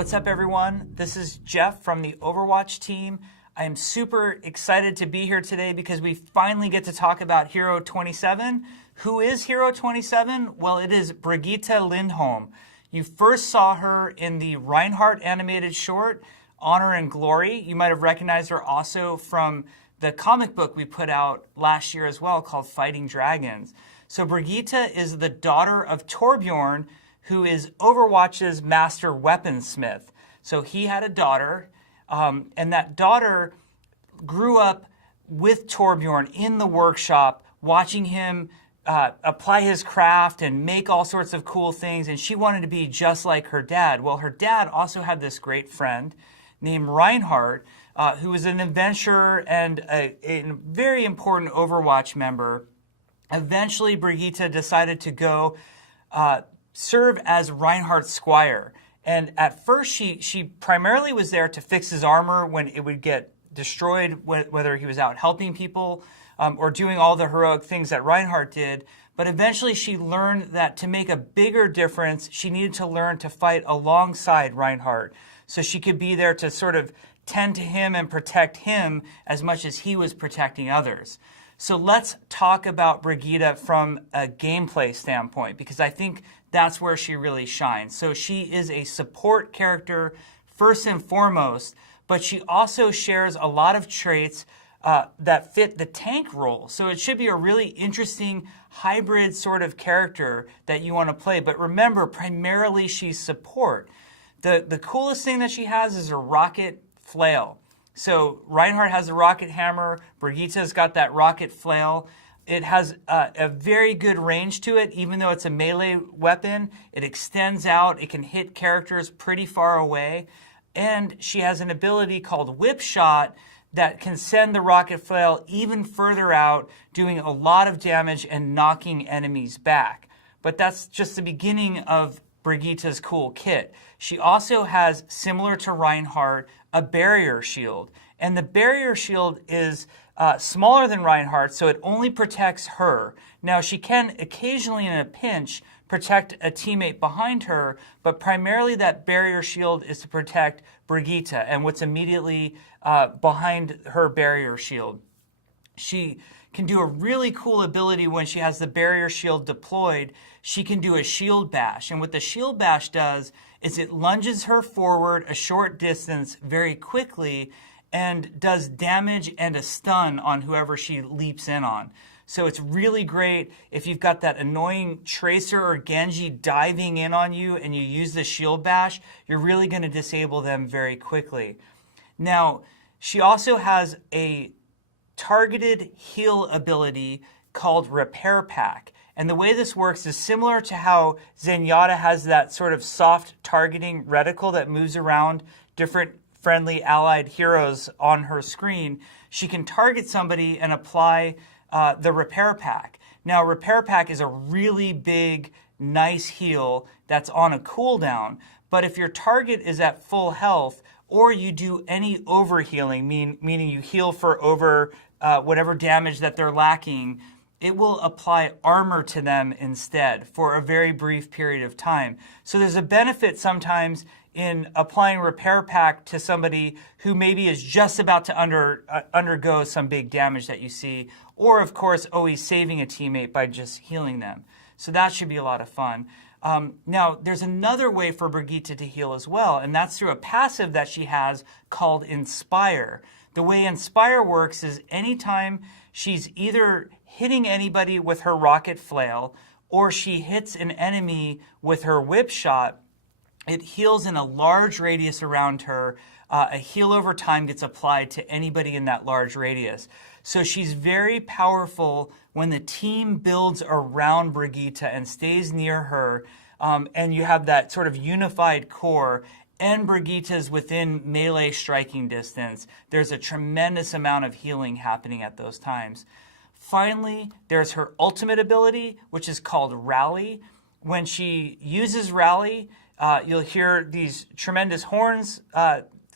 What's up, everyone? This is Jeff from the Overwatch team. I am super excited to be here today because we finally get to talk about Hero 27. Who is Hero 27? Well, it is Brigitte Lindholm. You first saw her in the Reinhardt animated short, Honor and Glory. You might have recognized her also from the comic book we put out last year as well called Fighting Dragons. So Brigitte is the daughter of Torbjorn, who is Overwatch's master weaponsmith. So he had a daughter, and that daughter grew up with Torbjorn in the workshop, watching him apply his craft and make all sorts of cool things, and she wanted to be just like her dad. Well, her dad also had this great friend named Reinhardt, who was an adventurer and a very important Overwatch member. Eventually, Brigitte decided to go serve as Reinhardt's squire. And at first, she primarily was there to fix his armor when it would get destroyed, whether he was out helping people or doing all the heroic things that Reinhardt did. But eventually, she learned that to make a bigger difference, she needed to learn to fight alongside Reinhardt. So she could be there to sort of tend to him and protect him as much as he was protecting others. So let's talk about Brigitte from a gameplay standpoint, because I think that's where she really shines. So she is a support character first and foremost, but she also shares a lot of traits that fit the tank role. So it should be a really interesting hybrid sort of character that you want to play. But remember, primarily she's support. The coolest thing that she has is a rocket flail. So Reinhardt has a rocket hammer. Brigitte's got that rocket flail. It has a very good range to it, even though it's a melee weapon. It extends out. It can hit characters pretty far away. And she has an ability called Whip Shot that can send the rocket flail even further out, doing a lot of damage and knocking enemies back. But that's just the beginning of Brigitte's cool kit. She also has, similar to Reinhardt, a barrier shield. And the barrier shield is smaller than Reinhardt, so it only protects her. Now, she can occasionally, in a pinch, protect a teammate behind her, but primarily that barrier shield is to protect Brigitte and what's immediately behind her barrier shield. She can do a really cool ability when she has the barrier shield deployed. She can do a shield bash. And what the shield bash does is it lunges her forward a short distance very quickly and does damage and a stun on whoever she leaps in on. So it's really great if you've got that annoying Tracer or Genji diving in on you and you use the shield bash, you're really going to disable them very quickly. Now, she also has a targeted heal ability called Repair Pack. And the way this works is similar to how Zenyatta has that sort of soft targeting reticle that moves around different friendly allied heroes on her screen. She can target somebody and apply the Repair Pack. Now, Repair Pack is a really big, nice heal that's on a cooldown. But if your target is at full health, or you do any overhealing, meaning you heal for over whatever damage that they're lacking, it will apply armor to them instead for a very brief period of time. So there's a benefit sometimes in applying Repair Pack to somebody who maybe is just about to undergo some big damage that you see, or of course always saving a teammate by just healing them. So that should be a lot of fun. Now, there's another way for Brigitte to heal as well, and that's through a passive that she has called Inspire. The way Inspire works is anytime she's either hitting anybody with her rocket flail or she hits an enemy with her whip shot, it heals in a large radius around her. A heal over time gets applied to anybody in that large radius. So she's very powerful when the team builds around Brigitte and stays near her, and you have that sort of unified core, and Brigitte's within melee striking distance. There's a tremendous amount of healing happening at those times. Finally, there's her ultimate ability, which is called Rally. When she uses Rally, you'll hear these tremendous horns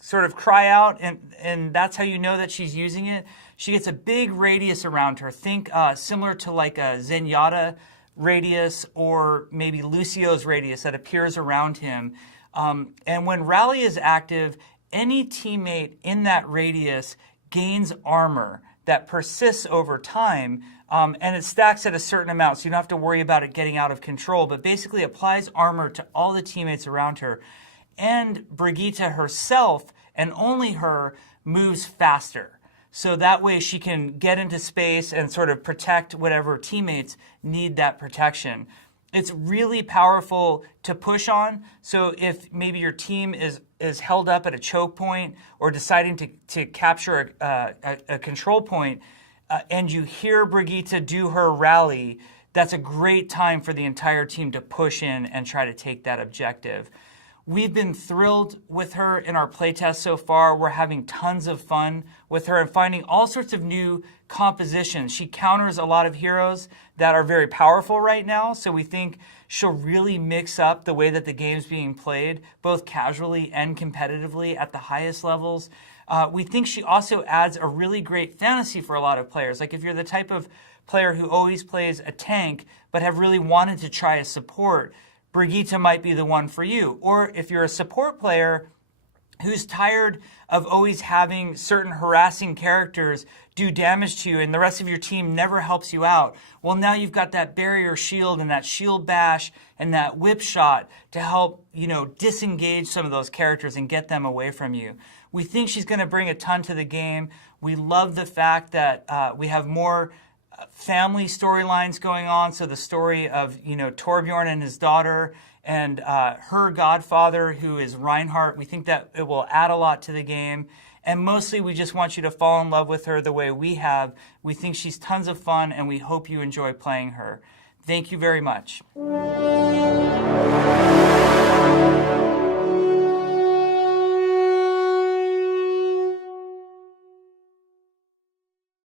sort of cry out, and that's how you know that she's using it. She gets a big radius around her. Think similar to like a Zenyatta radius or maybe Lucio's radius that appears around him. And when Rally is active, any teammate in that radius gains armor that persists over time, and it stacks at a certain amount, so you don't have to worry about it getting out of control, but basically applies armor to all the teammates around her. And Brigitte herself, and only her, moves faster. So that way she can get into space and sort of protect whatever teammates need that protection. It's really powerful to push on. So if maybe your team is held up at a choke point or deciding to capture a control point, and you hear Brigitte do her rally, that's a great time for the entire team to push in and try to take that objective. We've been thrilled with her in our playtest so far. We're having tons of fun with her and finding all sorts of new compositions. She counters a lot of heroes that are very powerful right now, so we think she'll really mix up the way that the game's being played, both casually and competitively at the highest levels. We think she also adds a really great fantasy for a lot of players. Like if you're the type of player who always plays a tank but have really wanted to try a support, Brigitte might be the one for you. Or if you're a support player who's tired of always having certain harassing characters do damage to you and the rest of your team never helps you out, well, now you've got that barrier shield and that shield bash and that whip shot to help, disengage some of those characters and get them away from you. We think she's going to bring a ton to the game. We love the fact that we have more family storylines going on. So the story of, Torbjorn and his daughter and her godfather, who is Reinhardt. We think that it will add a lot to the game. And mostly we just want you to fall in love with her the way we have. We think she's tons of fun and we hope you enjoy playing her. Thank you very much.